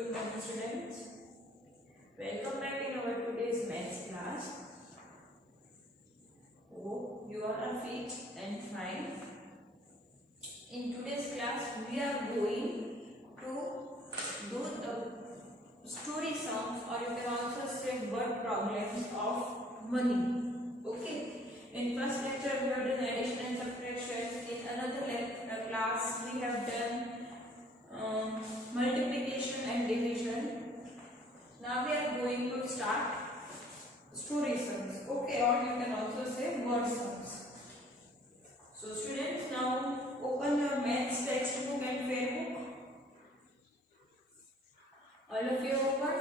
Good morning, students. Welcome back in our today's maths class. Hope you all are fit and fine. In today's class, we are going to do the story sums, or you can also say word problems of money. Okay. In first lecture, we have done addition and subtraction. In another class, we have done multiplication and division. Now we are going to start story sums, okay, or you can also say word sums. So students, now open your maths textbook and fair book. All of you open?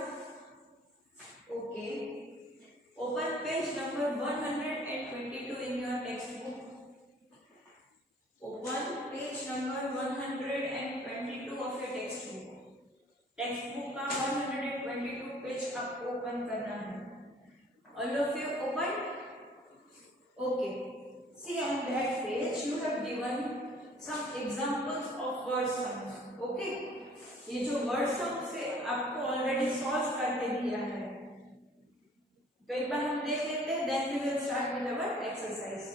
Okay. Open page number 122 in your textbook. Open page number 122 of your textbook. Textbook का 122 page आपको open करना है. All of you open? Okay. See on that page you have given some examples of word sums. Okay. ये जो word sums है आपको already solve करके दिया है. तो एक बार हम देख लेते हैं. Then we will start with our exercise.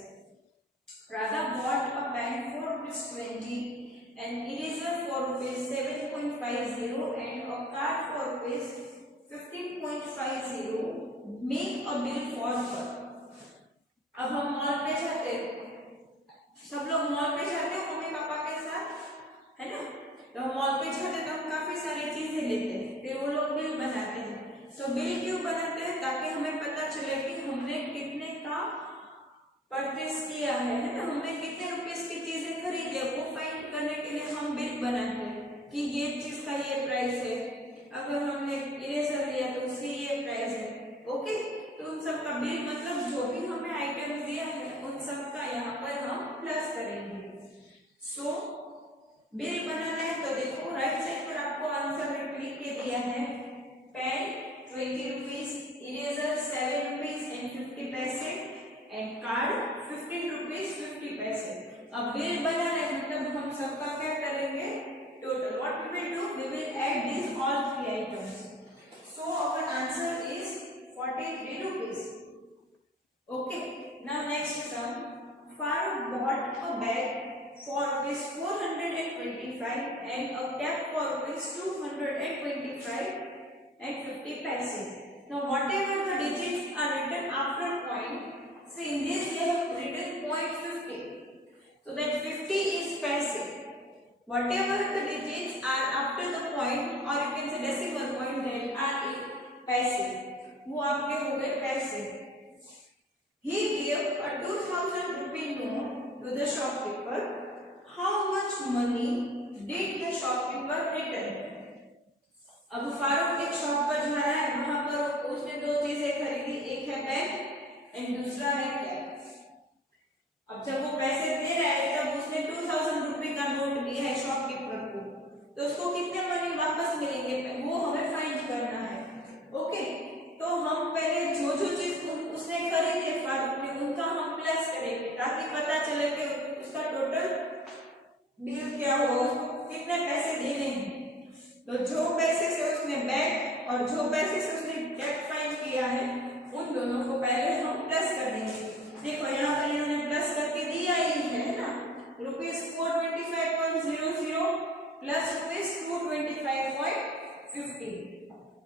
Radha bought a pen for ₹20. An eraser for ₹7.50 and a card for ₹15.50. Make a bill for her. अब हम मॉल पे जाते हैं. सब लोग मॉल पे जाते हैं मम्मी पापा के साथ, है ना? तो हम मॉल पे जाते हैं तो हम काफी सारी चीजें लेते हैं. फिर वो लोग बिल बनाते हैं. तो बिल क्यों बनाते हैं? ताकि हमें पता चले कि हमने कितने का परचेस किया है ना, हमने कितने रुपीस की चीजें खरीदी है. वो फाइंड करने के लिए हम बिल बनाते हैं कि ये चीज का ये प्राइस है. अगर हमने इरेजर लिया तो उसकी ये प्राइस है. ओके. तो उन सब का बिल मतलब जो भी हमें आइटम्स दिया है उन सब का यहाँ पर हम प्लस करेंगे. सो बिल बनाना है तो देखो राइट साइड पर आपको आंसर लिख के दिया है. Pen 20 rupees, eraser 7 rupees and 50 paise and card 15 rupees 50 पैसे. अब बिल बनाना है मतलब हम सबका क्या करेंगे? Total. What we will do? We will add this all three items. So our answer is 43 rupees. Okay. Now next sum. Farooq bought a bag for ₹425 and a cap for ₹225 and 50 paise. Now whatever the digits are written after point, see in this they have written point 50. So that 50 is paise. Whatever the digits are after the point, or you can say decimal point, they are paise. वो आपके हो गए पैसे. He gave a 2000 rupee note to the shopkeeper. How much money did the shopkeeper return? अब फारूक एक shop पर जा रहा है. वहां पर उसने दो चीजें खरीदी. एक है पेन एंड दूसरा है कैप. अब जब वो पैसे दे रहा है तब उसने 2000 रुपए का नोट दिया है शॉपकीपर को. तो उसको कितने मनी वापस मिलेंगे वो हमें फाइंड करना है. ओके. तो हम पहले जो जो चीज उसने खरीदी है फारूक ने उनका हम प्लस करेंगे ताकि पता चले कि उसका टोटल बिल क्या हुआ, उसको कितने पैसे देने हैं. तो जो पैसे से उसने बैग और जो पैसे से उसने कैप फाइंड किया है उन दोनों को पहले हम प्लस कर देंगे. देखो यहाँ पर इन्होंने प्लस करके दिया ही है ना. ₹425.00 प्लस ₹225.50.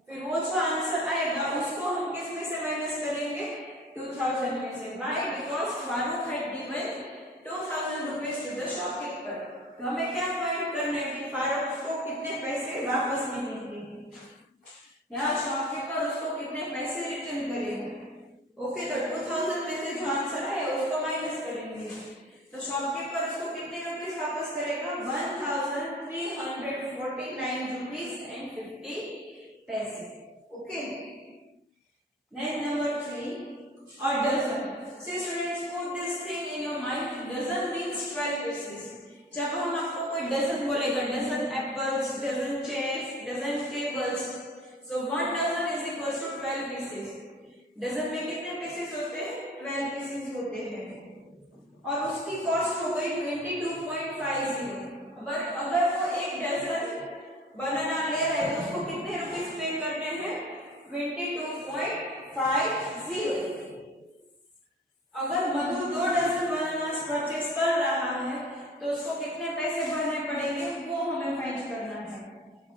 फिर वो जो आंसर आएगा उसको हम किस में से माइनस करेंगे? 2000 में से. Why? Because Farooq had given 2000 rupees to the shopkeeper. तो हमें क्या फाइंड करना है कि फारूक को कितने पैसे वापस मिलेंगे. यहाँ शॉपकीपर उसको कितने पैसे रिटर्न करेंगे. ओके. तो 2000 में से जो आंसर है उसको माइनस करेंगे. तो शॉपकीपर उसको कितने रुपीस वापस करेगा? 1349 rupees and 50 पैसे. Okay. Then number 3, or dozen. See students, put this thing in your mind. Dozen means 12 pieces. जब हम आपको कोई डजन बोलेगा, dozen apples, dozen chairs, dozen tables, so 1 dozen is equals to 12 pieces. Dozen में कितने pieces होते हैं? 12 pieces होते हैं. और उसकी कॉस्ट हो गई 22.50. अगर वो एक डजन बनाना ले रहे हैं तो उसको कितने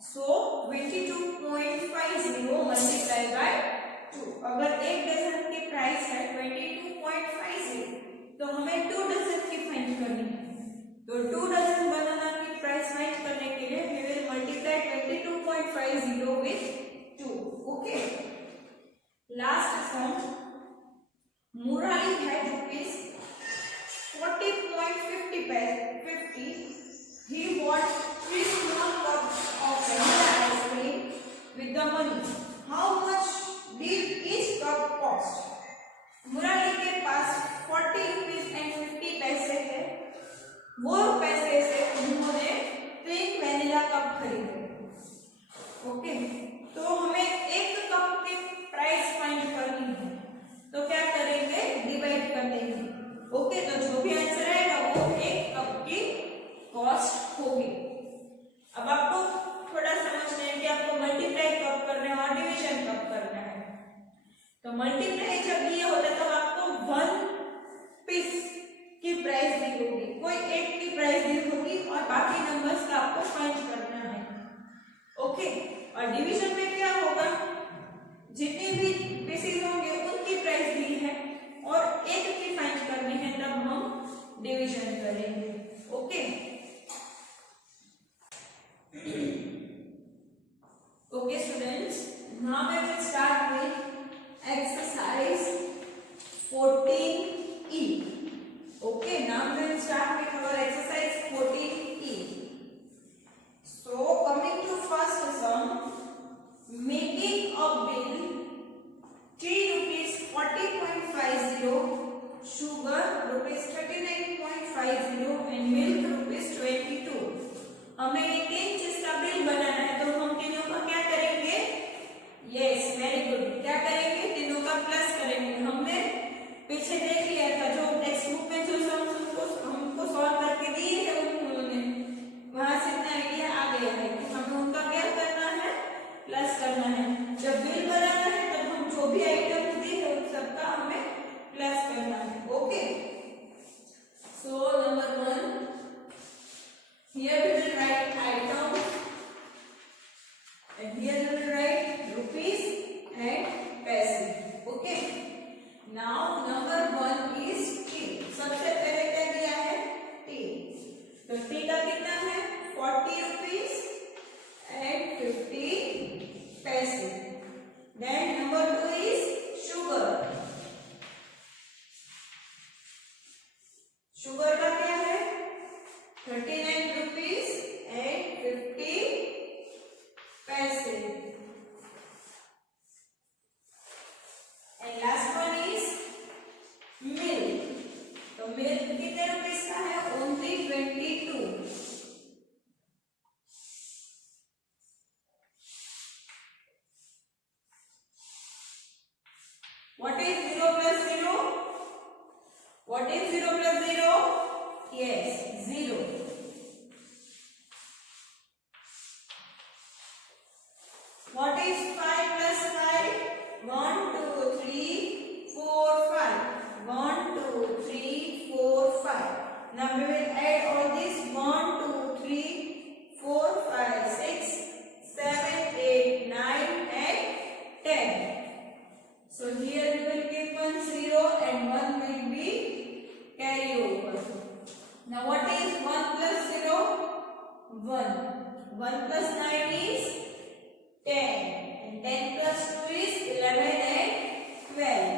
So 22.50 मल्टीप्लाई बाय 2। अगर एक डजन की प्राइस है 22.50 तो हमें 2 डजन की फाइंड करनी है। तो 2 डजन बनाना की प्राइस फाइंड करने के लिए we will multiply 22.50 with 2। Okay, last sum, Murari had rupees 40.50 he bought 3 small cups of vanilla ice cream with the money. How much did each cup cost? Murari के पास 40 rupees and 50 पैसे है। वो पैसे से उन्होंने 3 वेनिला कप खरीदे। ओके, तो हमें एक कप की प्राइस फाइंड करनी है, तो क्या करेंगे, डिवाइड कर देंगे। ओके, तो जो भी आंसर आएगा वो एक कप की कॉस्ट होगी। अब आपको थोड़ा समझना है कि आपको मल्टीप्लाई कब करना है और डिवीजन कब करना है। तो मल्टीप्लाई जब ये होता है तब आपको 1 पीस की प्राइस दी होगी, कोई एक की प्राइस दी होगी और बाकी नंबर्स का आपको फाइंड करना है। ओके, और डिवीजन में क्या होगा, जितने भी पीसेस होंगे उनकी प्राइस दी है और एक की फाइंड करनी है, तब हम डिवीजन करेंगे। Okay, okay students, now we will start with exercise 14e. Okay, now we will start with our exercise 14e. So coming to first sum, making a bill tea rupees 40.50, sugar rupees 39.50 and milk rupees 22। हमें ये 3 चीज का bill बनाना है, तो हम तीनों का क्या करेंगे, यस वेरी गुड, क्या करेंगे, तीनों का प्लस करेंगे। हमने पीछे देख लिया था जो टेक्स्ट बुक में जो सम्स हमको सॉल्व करके दिए हैं उन्होंने, वहां से इतना आइडिया आ गया है कि हमें उनका क्या करना है, प्लस करना है। जब बिल बनाना है तब हम जो भी आइटम दिए हैं उन सबका हमें प्लस करना है। Okay, so number 1, here we will write item and here we will write rupees and paise। Okay, now number 1 is tea। सबसे पहले क्या दिया है, टी। तो टी का कितना है, 40 rupees and 50 paise. Then number 2 is sugar. Sugar का क्या है, 39 rupees and 50 paise. And last one is milk. तो मिल्क कितने रुपीज का है, only 22। What is 0 plus 0? What is 0 plus 0? Yes, 0. What is 5 plus 5? 1, 2, 3, 4, 5. 1, 2, 3, 4, 5. Now we will add all this 1, 2, 3, 4, 5, 6, 7, 8, 9 and 10. So here we will give 1 0 and 1 will be carry over. Now what is 1 plus 0? 1. 1 plus 9 is 10 and 10 plus 2 is 11 and 12.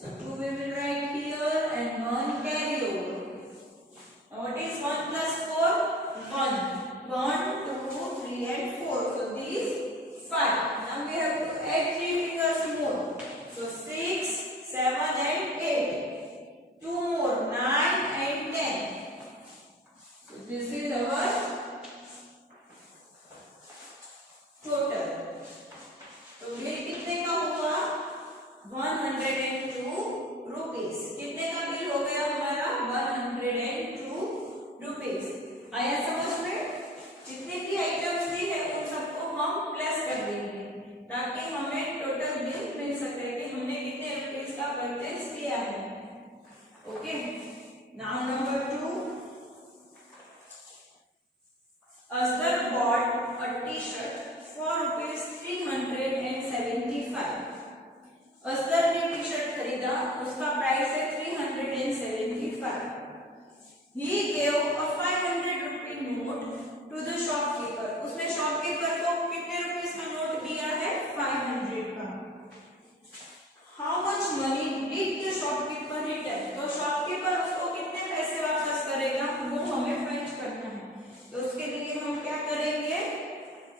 So 2 we will write here and 1 carry over. Now what is 1 plus 4? 1.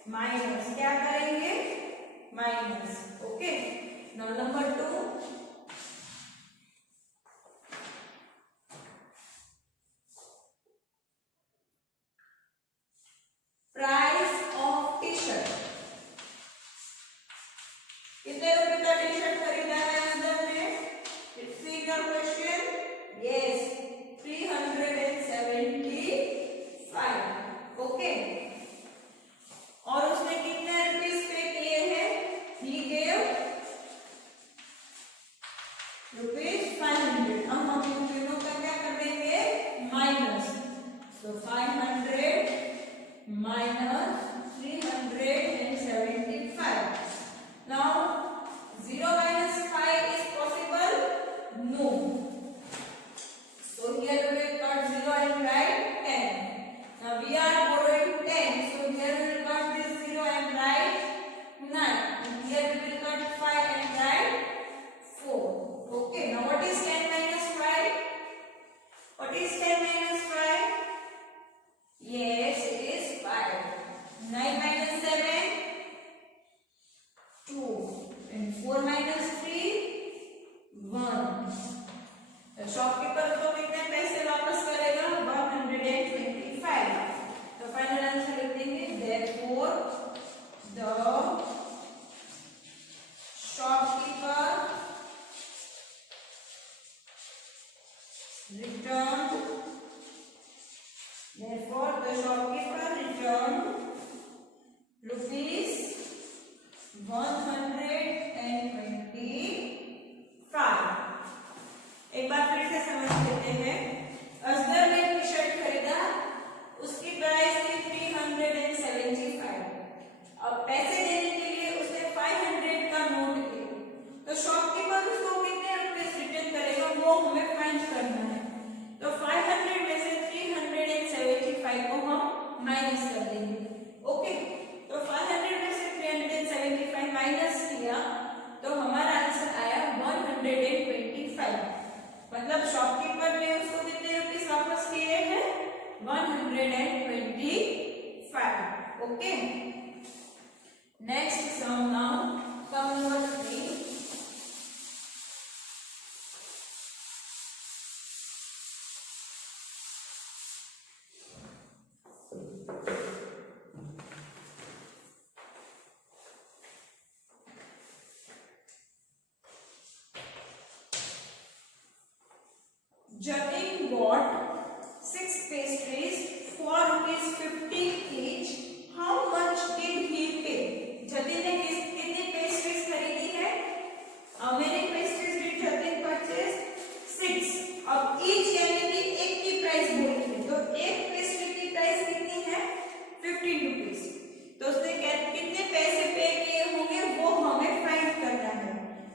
Minus, क्या करेंगे? Minus. Okay, now number 2, price of T shirt. कितने रुपए का T shirt खरीदा है अंदर ने? See your question. Yes, 375। Okay, और उसने कितने रुपीस पे किए हैं? He gave ₹500। अब हम इन तीनों का क्या कर देंगे? Minus. So 500 minus 375. Now 0 minus 5 is possible? No. So here we will cut 0 and write 10. Now we are borrowing 10. So here we will cut this 0 and write 9. And here we will cut 5 and write 4. Okay. Now what is 10 minus 5? What is 10 minus 5? Yes, it is 5. 9 minus 7, 2. And 4 minus 3, 1. The shopkeeper को कितने पैसे वापस करेगा? 125. तो final answer लिख देंगे, therefore the shopkeeper returned. Therefore, the shopkeeper returned rupees 125. एक बार फिर से समझ लेते हैं। असगर ने टी शर्ट खरीदा, उसकी प्राइस थी 375। अब पैसे देने के लिए उसने 500 का नोट किया, तो शॉपकीपर उसको कितने रुपए रिटर्न करेगा वो हमें फाइंड करना है। तो 500 में से 375 को हम माइनस कर देंगे। ओके, तो 500 में से 375 माइनस किया तो हमारा आंसर आया 125। मतलब शॉपकीपर ने उसको कितने रुपीस वापस किए हैं? 125। Okay, next sum now, some number 3। Jatin bought 6 pastries for ₹50 each. How much did he pay? Jatin ने कितनी पेस्ट्रीज खरीदी है? मेरी पेस्ट्रीज did Jatin purchase 6. अब each यानी कि एक की प्राइस बोली है, तो एक पेस्ट्री की प्राइस कितनी है? 15 रुपीस। तो उसने कितने पैसे पे किए होंगे वो हमें फाइंड करना है।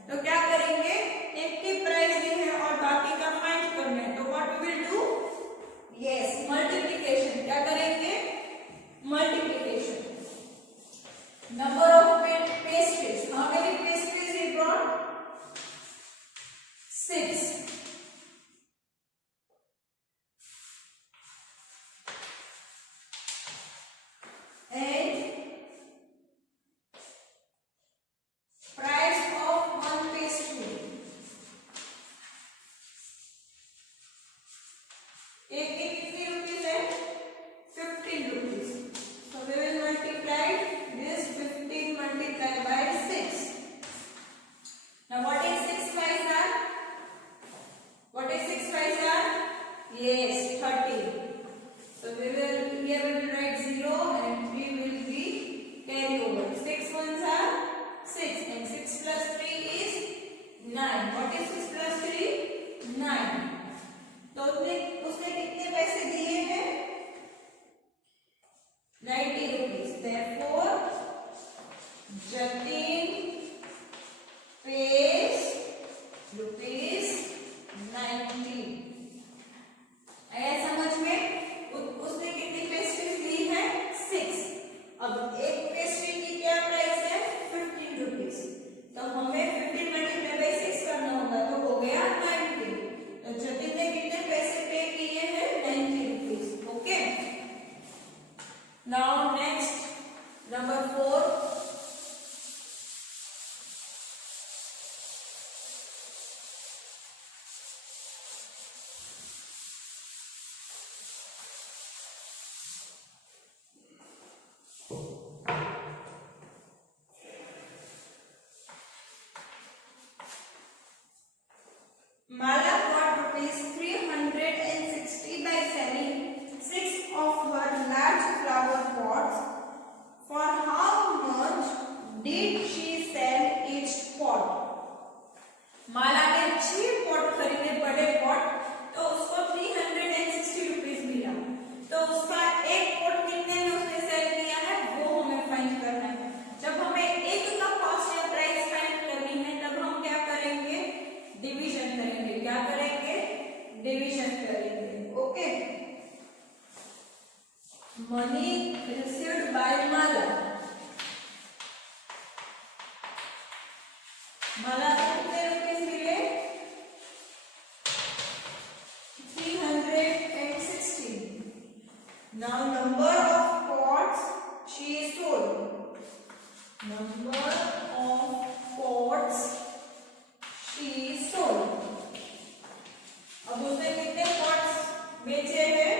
तो क्या करेंगे? एक की प्राइस दी है और बाकी का फाइंड करना है, तो what we will do? Yes, multiplication. क्या करेंगे? 4, Mala got rupees 360 by selling 6 of her large flower pots. For how much did she sell each pot? माला ने 6 पॉट खरीदे, बड़े पॉट, तो उसको 360 रुपीज मिला। तो उसका एक पॉट कितने में उसने सेल किया है वो हमें फाइंड करना है। जब हमें एक का कॉस्ट या प्राइस फाइंड करनी है तब हम क्या करेंगे, डिवीजन करेंगे। क्या करेंगे, डिवीजन करेंगे। ओके, मनी रिसीव्ड बाय माला, माला को कितने रुपीस मिले, 360। Now number of pots she sold, number of pots she sold. अब उसने कितने पॉट्स बेचे हैं,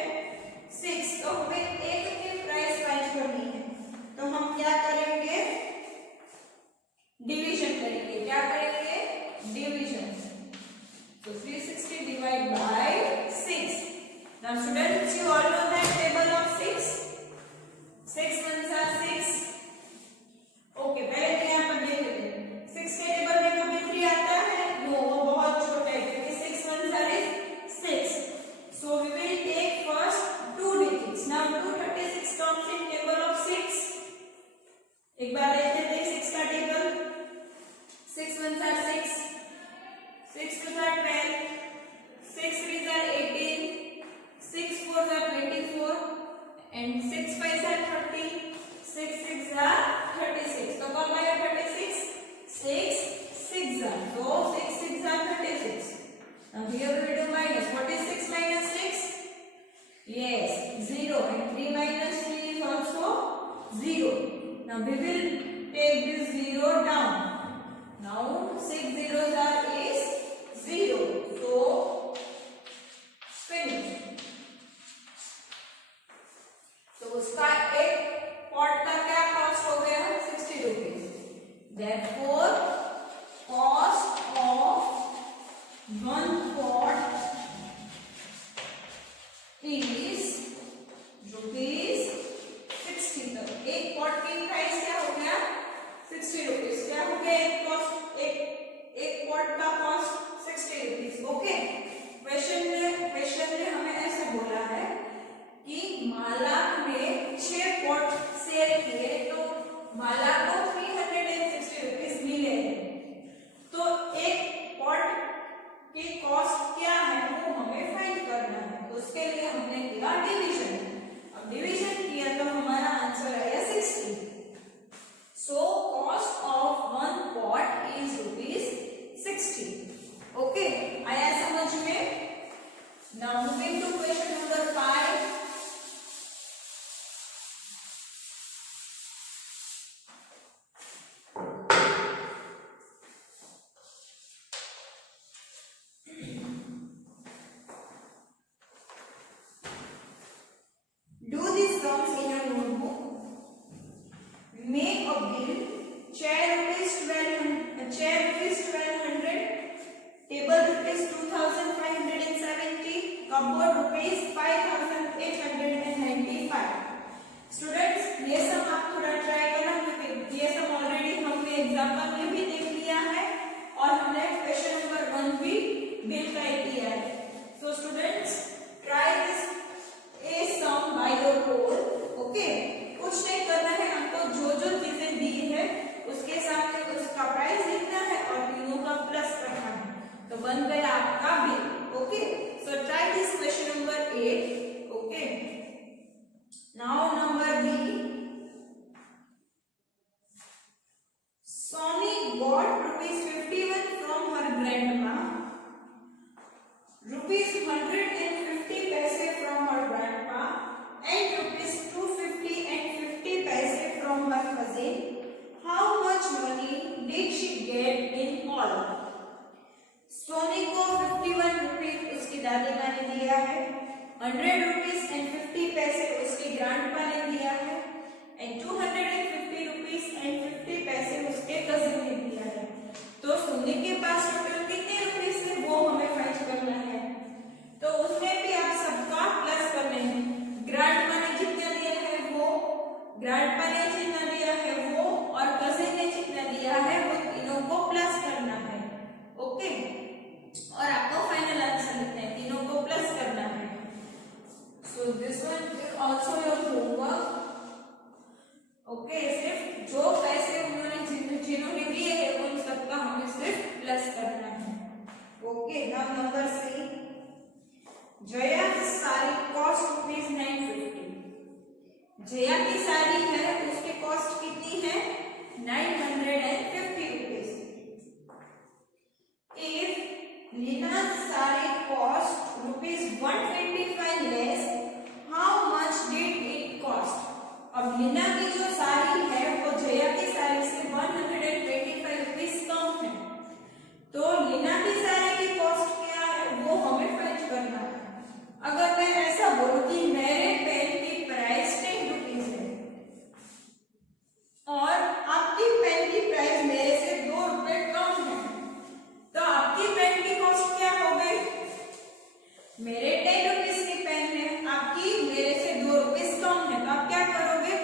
6। तो हमें एक की प्राइस फाइंड करनी है, तो हम क्या करेंगे, डिवीजन करेंगे। क्या करेंगे, डिवीजन। तो 360 divide by 6। Now students, you all know that table of 6, 6 ones are 6। Okay, पहले तो यहाँ पर देख लेते हैं 6 के टेबल में कभी 3 आता है, नो, वो बहुत छोटा है क्योंकि 6 ones are 6। So we will take first 2 digits. Now 236 comes in table of 6. एक बार देख लेते हैं 6 का table. 6 ones are 6, 6 twos are 12, 6 threes are 18, 6 fours are 24, and 6 fives are 30, 6 sixes are 36. So कौन आया 36? 6 six are, so 6 sixes are 36. Now here we will do minus. What is 6 minus 6? Yes, 0. And 3 minus 3 is also 0. Now we will take this 0 down. Now 6 zeros are is 0. So finish. तो उसका एक pot का क्या cost हो गया, 60 rupees. Therefore cost of one pot is rupees 60। तो एक pot की प्राइस क्या हो गया, 60 रुपीज। क्या हो गया, एक कॉस्ट, एक पॉट का कॉस्ट 60 रुपीज। ओके, क्वेश्चन ने हमें ऐसे बोला है कि माला ने 6 पॉट सेल किए तो माला को 360 रुपीज मिले। तो एक पॉट की कॉस्ट क्या है वो हमें फाइंड करना है। उसके लिए हमने किया डिवीजन। अब डिवीजन किया तो हमारा आंसर आया 60। So cost of one pot is rupees 60। Okay, आया समझ में। Now moving to question number 5। Do these sums in your notebook. Make a bill. Chair rupees 1200, table rupees 2570, cupboard rupees 5895। Students, ये सब आप थोड़ा ट्राई करना क्योंकि ये सब ऑलरेडी हमने एग्जाम्पल में भी देख लिया है और हमने क्वेश्चन नंबर 1 भी बिल का किया है। So students, try this a sum by your own. Okay, कुछ नहीं करना है, हमको जो जो चीजें दी है उसके साथ उसका प्राइस लिखना है और तीनों का प्लस करना है, तो बन गया आपका bill. Okay, so try this question number 8। Okay, now number B, Somi got rupees 51 from her grandma, rupees 150 paise from her grandpa, and rupees 250 and 50 paise from her cousin. how much money did she get in all? Soni को 51 rupees उसकी दादी माँ ने दिया है, 100 rupees and 50 पैसे उसके grand पा ने दिया है एंड 250 रुपीज एंड 50 पैसे उसके कजिन ने दिया है। तो सोनी के पास टोटल कितने रुपीज थे वो हमें फाइंड करना है। तो उसमें भी आप सबका प्लस करना है। ग्रैंड पा ने जितना दिया है वो, ग्रैंड पा ने जितना दिया है वो और कजिन ने जितना दिया है वो तीनों को प्लस करना है। ओके, और आपको फाइनल आंसर लिखना है, तीनों को प्लस करना है। So this one is also your homework. Okay, सिर्फ जो पैसे उन्होंने जिन्होंने दिए हैं उन सबका हमें सिर्फ प्लस करना है। Okay, now number C, Jaya की साड़ी कॉस्ट ₹950। जया की साड़ी है उसकी कॉस्ट कितनी है? 950 rupees. If Leena's sari cost ₹125 less, how much did it cost? अब लीना की जो साड़ी है वो जया की साड़ी से 125 रुपीज कम है, तो लीना की साड़ी की कॉस्ट क्या है वो हमें फाइंड करना है। अगर मैं ऐसा बोलूं कि मेरे पेन की प्राइस 10 रुपीज है और आपकी पेन की प्राइस मेरे से 2 रुपए कम है, तो आपकी पेन की कॉस्ट क्या हो गई? मेरे 10 रुपीज की पेन है, आपकी मेरे से 2 रुपीज कम है, तो आप क्या करोगे?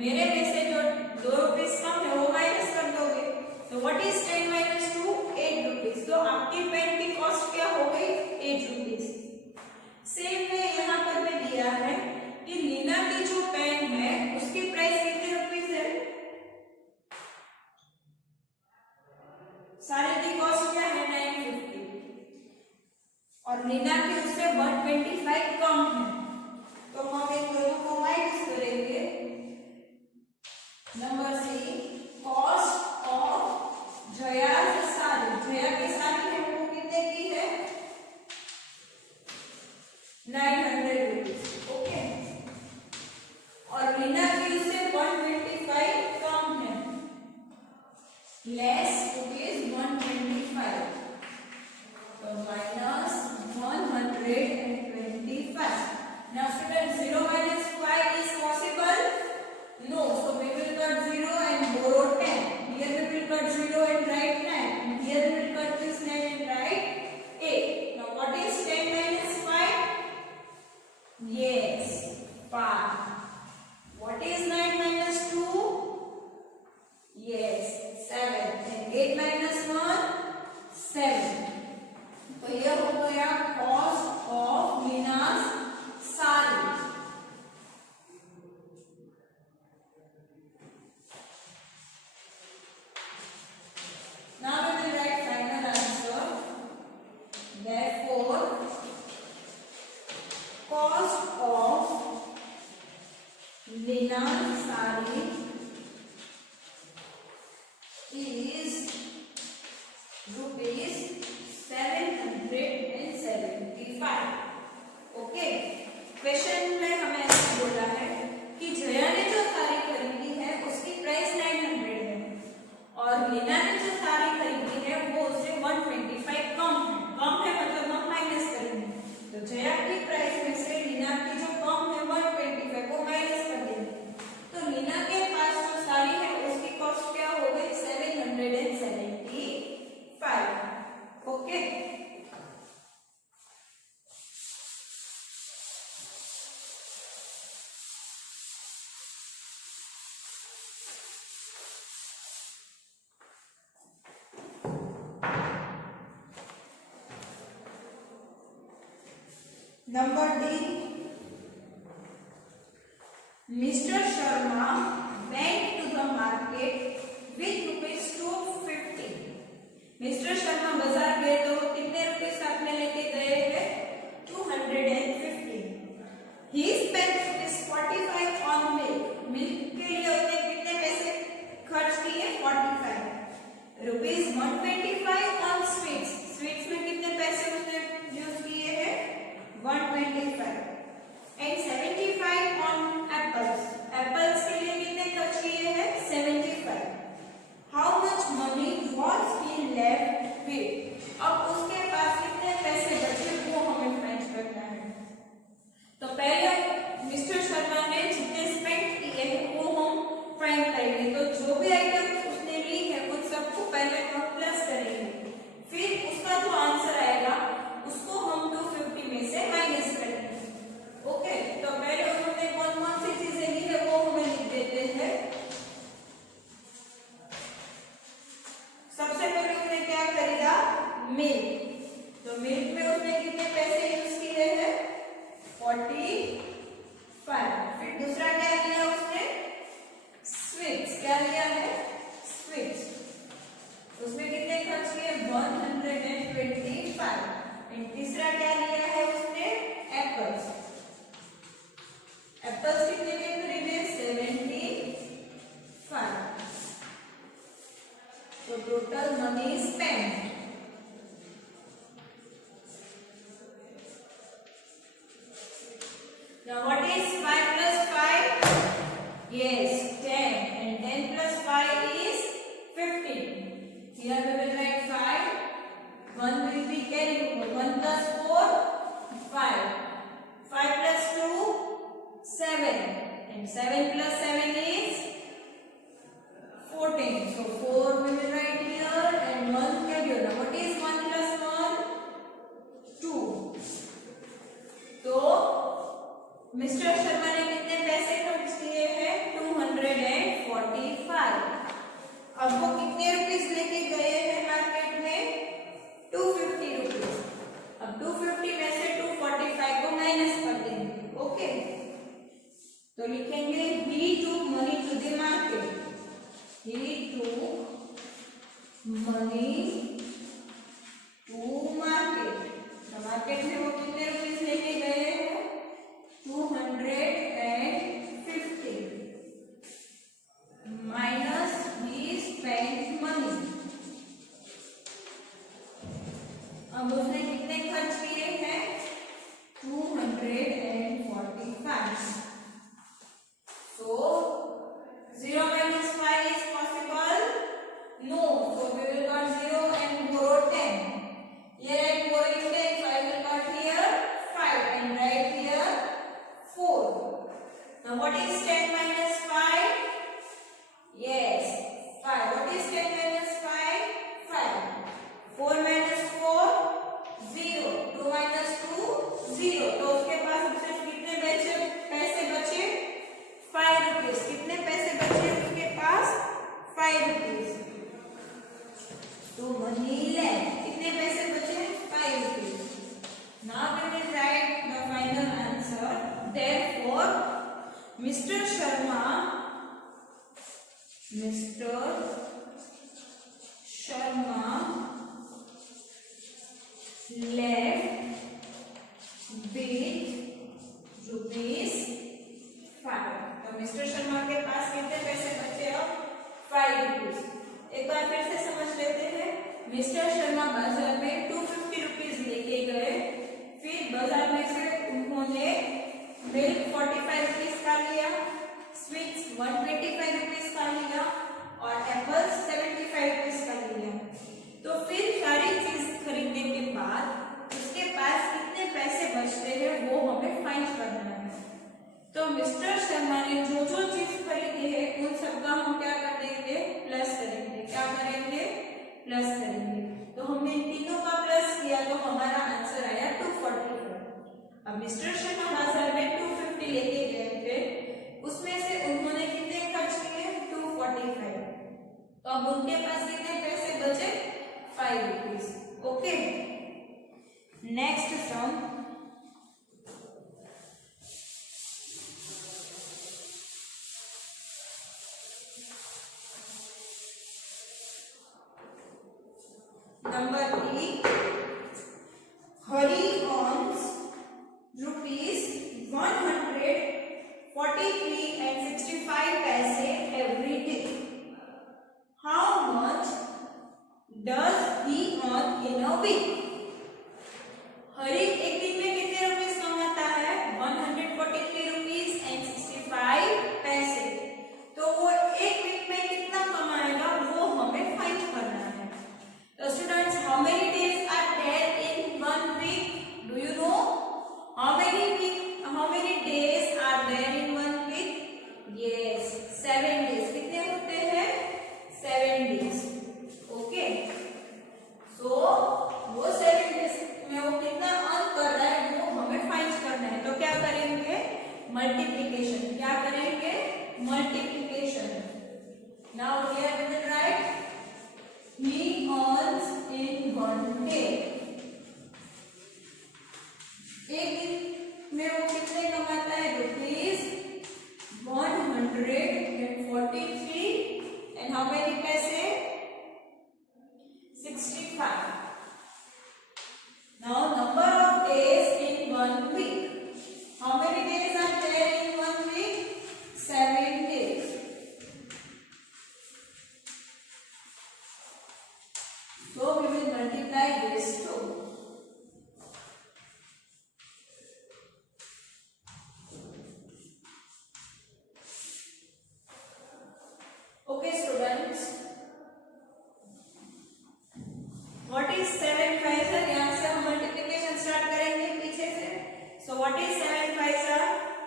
मेरे में से जो 2 रुपीज कम है वो माइनस कर दोगे। तो व्हाट इज 10 माइनस 2? 8 रुपीज। तो आपकी पेन की कॉस्ट क्या हो गई? 8 रुपीज। सेम में यहाँ पर भी दिया है कि लीना की जो पेन है उसकी प्राइस कितने रुपीज है? सारे की कॉस्ट क्या है? 950 और लीना की उससे 125 कम है, तो हम इन दोनों को माइनस करेंगे। Number C, cost of Jaya's sari, Jaya की साड़ी है वो कितने की है? 900 रुपीज। ओके, और लीना की उससे 125 कम है, लेस रुपीज 125, तो minus 125। Now students, 0 minus 5 is possible? No. So we will cut 0 and borrow 10. Here we will cut 0 and write 9. And here we will cut this 9 and write 8. Now what is 10 minus 5? Yes, 5. What is 9 minus 2? Yes, 7. And 8 minus 1? 7. तो यह हो गया cost of Leena's sari. Now we will write final answer. Therefore, cost of Lena's saree is ₹775. Okay, question में हमें ऐसा बोला है कि जया ने जो साड़ी खरीदी है उसकी प्राइस 900 है और लीना ने जो साड़ी खरीदी है वो उससे 125 कम है मतलब हम माइनस करेंगे। तो जया की प्राइस में से लीना की जो कम है 125 को माइनस कर देंगे, तो लीना के पास जो साड़ी है उसकी कॉस्ट क्या हो गई? 775। Okay, Number D, Mr. Sharma went to the market with ₹250. Mr. Sharma बाजार गए तो कितने रुपए साथ में लेके गए हैं? 250. He spent ₹45 on milk. Milk के लिए उसने कितने पैसे खर्च किए? 45. ₹125 on sweets. स्वीट्स में कितने पैसे उसने यूज किए हैं? 125. And 75 on apples. एप्पल्स के लिए कितने खर्च किए हैं? 75. लिया है स्वीट्स, उसमें कितने खर्च किए 125। एंड तीसरा क्या लिया है उसने एप्पल्स, एप्पल्स कितने के खरीदे 75। तो total money spend now what is 5 plus 5? Yes, 10, and 10 plus 5 is 15. Here we will write 5, 1 will be carried over, 1 plus 4 5, 5 plus 2 7, and 7 plus 7 is 14. So 4 we will write here and 1 carry over. What is 1 plus 1? 2. तो mister Sharma ने कितने पैसे खर्च किए हैं 245। अब वो कितने रुपीस लेके गए हैं मार्केट में 250 रुपीस। अब 250 में से 245 को माइनस कर देंगे। ओके, तो लिखेंगे he took money to the market, he took money to market। तो मार्केट में वो कितने रुपीस लेके गए हैं 250 minus he spent money। अब उसने कितने खर्च किए हैं 245। So 0 minus 5 is possible? No. So we will got 0 and borrow 10. Here I borrowing 10, so I will got here 5 and write here 4. Now what is 10 minus 5? Yes, 5. What is 10 minus 5? 5. 4 minus 4 0, 2 minus 2 0। तो उसके पास सिर्फ कितने पैसे बचे 5 rupees. कितने पैसे बचे उसके पास 5 रुपीस। तो मनी लेफ्ट कितने पैसे बचे 5 rupees. Now we will write the final answer। Therefore, Mr. Sharma left with ₹5। तो मिस्टर शर्मा के पास कितने पैसे बचे अब 5 रुपीस। एक बार फिर से समझ लेते हैं। मिस्टर शर्मा बाजार में 250 रुपीस लेके गए, फिर बाजार में से उन्होंने मिल्क 45 रुपीस का लिया, स्वीट्स 125 रुपीस का लिया और एप्पल्स 75 रुपीस का लिया। तो फिर सारी चीज खरीदने के बाद उसके पास कितने पैसे बचते हैं वो हमें फाइंड करना है। तो मिस्टर शर्मा ने जो जो चीज खरीदी है उन सबका हम क्या कर देंगे प्लस करेंगे। क्या करेंगे प्लस करेंगे। तो हमने तीनों का प्लस किया तो हमारा आंसर आया 245। अब मिस्टर शर्मा बाजार में 250 लेके गए थे, उसमें से उन्होंने कितने खर्च किए 245। तो अब उनके पास कितने पैसे बचे 5 rupees. Okay, next sum. Number 3, Hari earns ₹143.65 every day. How much does he earn in a week? हरी एक दिन में कितने रुपीस कमाता है 143.65। तो वो एक वीक में कितना कमाएगा वो हमें फाइंड करना है। तो students, how many days are there in 1 week? Do you know how many days are there in 1 week? Yes, 7 days. कितने होते हैं 7 डेज। ओके, सो वो 7 डेज में वो कितना earn how many paise? 65. Now number of days in 1 week. How many days are there in 1 week? 7 days. So we will multiply this too. Okay students, what is 7 5 sir? यहाँ से हम multiplication start करेंगे पीछे से. So what is 7 5 sir?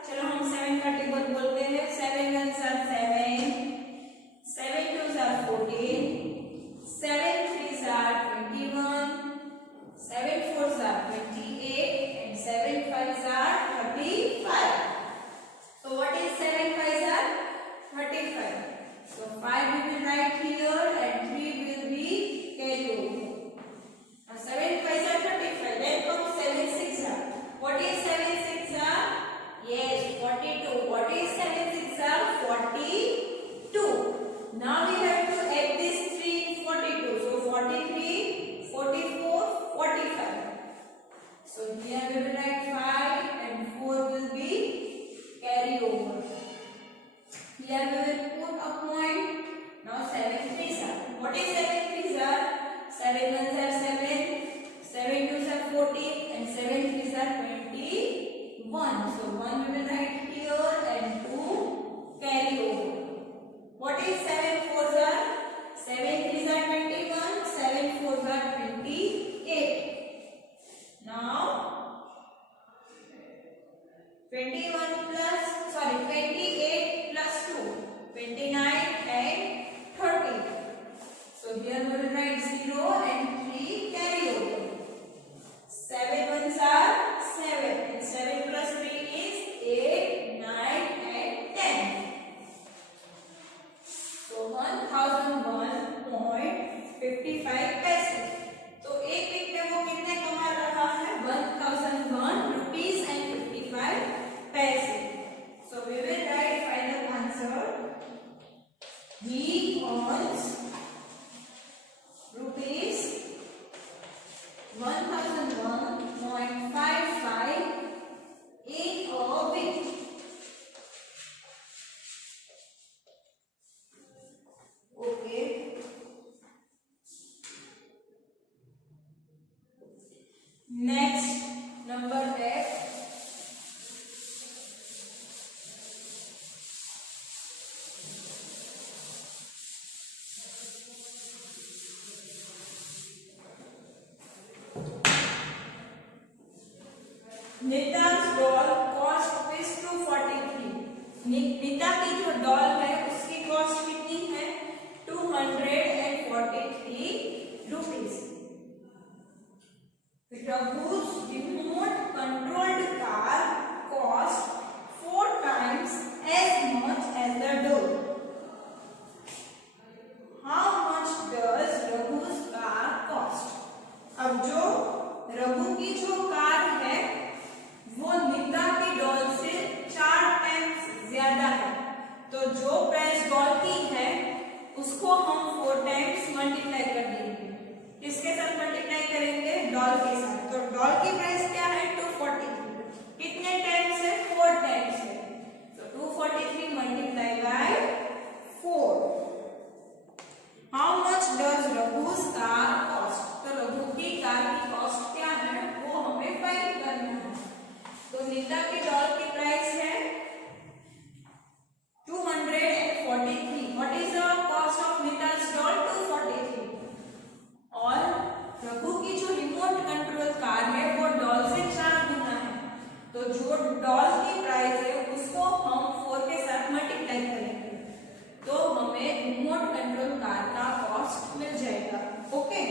चलो हम 7 का table बोलते हैं. 7 1s are 7, 7 2s are 14, 7 3s are 21, 7 4s are 28, and 7 5s are 35. So what is 7 5s are? 35. So 5 we will write here and 3 will be carried over. Now 7 5s are 35. Then comes 7 6s are. What is 7 6s are? Yes, 42. What is 7 6s are? 42. Now we have to add this 3 in 42. So 43, 44, 45. So here we will write 5 and 4 will be carried over. Here we will put a point. Now 7 3s are. What is 7 3s are? 7 1s are 7, 7 2s are 14, and 7 3s are 21. So 1 we will write here and 2 carry over. What is 7 4s are? 7 3s are 21, 7 4s are 28. Now 28 plus 2, 29 and 30. So here we will write 0 and 3 carry over. 7 1s are 7, and 7 plus 3 is 8, 9 and 10. So 1001.55 पैसे. तो एक week में वो कितने कमा रहा है? 1001 rupees and 55 पैसे. So we will write final answer. He earns rupees 1001.55 in a week. Okay. Next, number 8. नीता's doll cost rupees 243. Nita की जो डॉल है उसकी कॉस्ट कितनी है? 243 rupees. Raghu's remote controlled car cost 4 times as much as the doll. How much does Raghu's car cost? अब जो रघु की जो कार है वो नीता की डॉल से 4 टाइम्स ज्यादा है. तो जो प्राइस डॉल की है उसको हम 4 टाइम्स मल्टीप्लाई कर देंगे. किसके साथ मल्टीप्लाई करेंगे? डॉल के साथ. तो डॉल की प्राइस क्या है? 243. कितने टाइम्स है? 4 टाइम्स है. तो 243 multiply by 4. How much does Raghu's car cost? तो रघु की कार की कॉस्ट क्या है वो हमें फाइंड करना है. तो नीता की डॉल की प्राइस है 243. What is the cost of Nita's doll? 243. और रघु की जो रिमोट कंट्रोल कार है वो डॉल से 4 गुना है. तो जो डॉल की प्राइस है उसको हम 4 के साथ मल्टीप्लाई करेंगे तो हमें रिमोट कंट्रोल कार का कॉस्ट मिल जाएगा. Okay.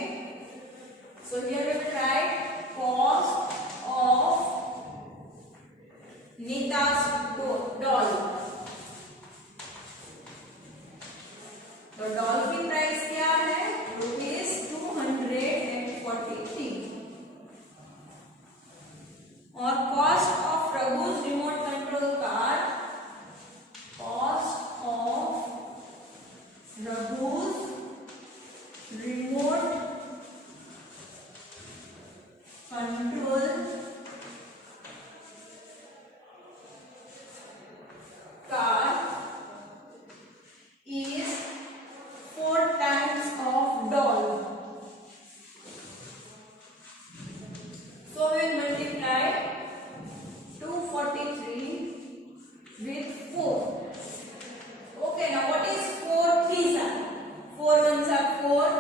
So here we will write cost of Nita's doll. तो डॉल की प्राइस क्या है? रुपीज 243. और cost of Raghu's remote control car, cost of Raghu Raghu's remote control car is 4 times of doll. So we will multiply 243 with 4. Okay, now what is 4 threes are? 4 ones are 4,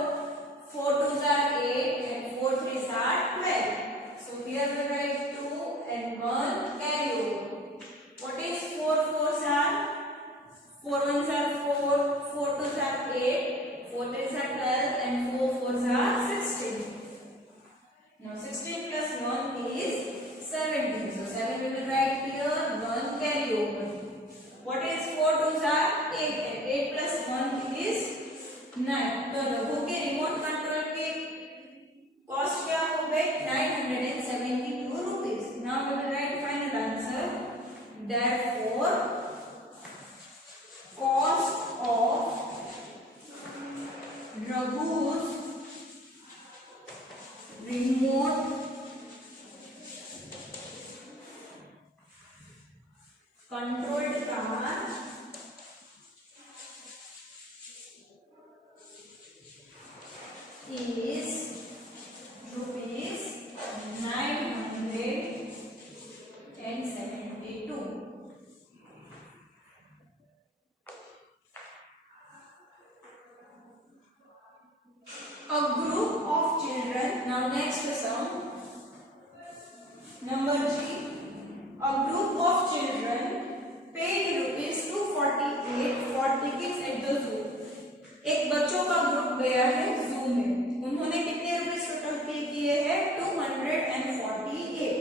4 twos are 8, and 4 threes are 12. So here we write 2 and 1 carry over. What is 4 fours are? 4 ones are 4, 4 twos are 8, 4 threes are 12, and 4 fours are 16. Now 16 plus 1 is 17. So 7 we will write here, 1 carry over. What is 4 twos are 8, and 8 plus 1 is 9. तो रघु के remote control के cost क्या हो गए 972 rupees. Now we will write final answer. Therefore, cost of Raghu's remote controlled car is rupees 972. A group of children. Now next sum. Number G. A group of children paid rupees 248 for tickets at the zoo. एक बच्चों का group गया है जू में. उन्होंने कितने rupees total पे किए हैं 248.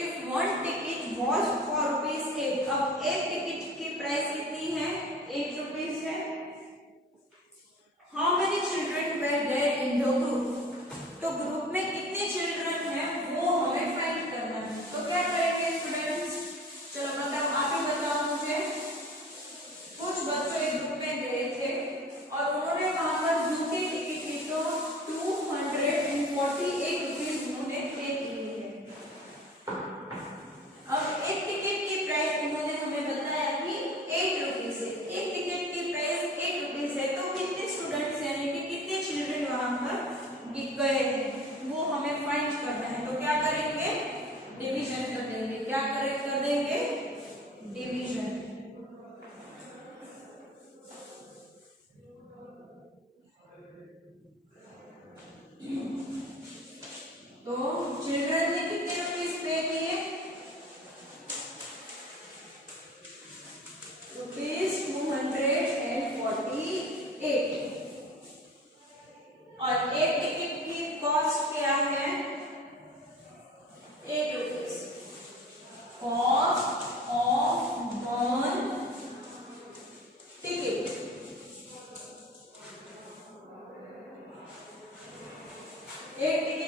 If one ticket was for rupees 8. अब एक टिकट की प्राइस कितनी है 8 रुपीस है. How many children were there in the group? तो ग्रुप में कितने चिल्ड्रन हैं वो हमें फाइंड करना है. तो क्या करेंगे स्टूडेंट्स? चलो मतलब आप ही बताओ मुझे. कुछ बच्चे एक ग्रुप में गए थे और उन्होंने वहां पर जू की टिकट की तो 248 रुपीस उन्होंने पे की है. अब एक टिकट की प्राइस उन्होंने हमें बताया कि 8 रुपीस है. एक टिकट की प्राइस 8 रुपीस है. तो कितने स्टूडेंट्स यानी कि कितने चिल्ड्रन वहां पर गए वो हमें फाइंड करना है. तो क्या करेंगे डिवीजन कर देंगे. क्या कर देंगे डिवीजन. तो चिल्ड्रन ने कितने रुपीस पे किए रुपीस 248. और एक टिकट की कॉस्ट क्या है 8 rupees. Cost of one ticket. एक टिकट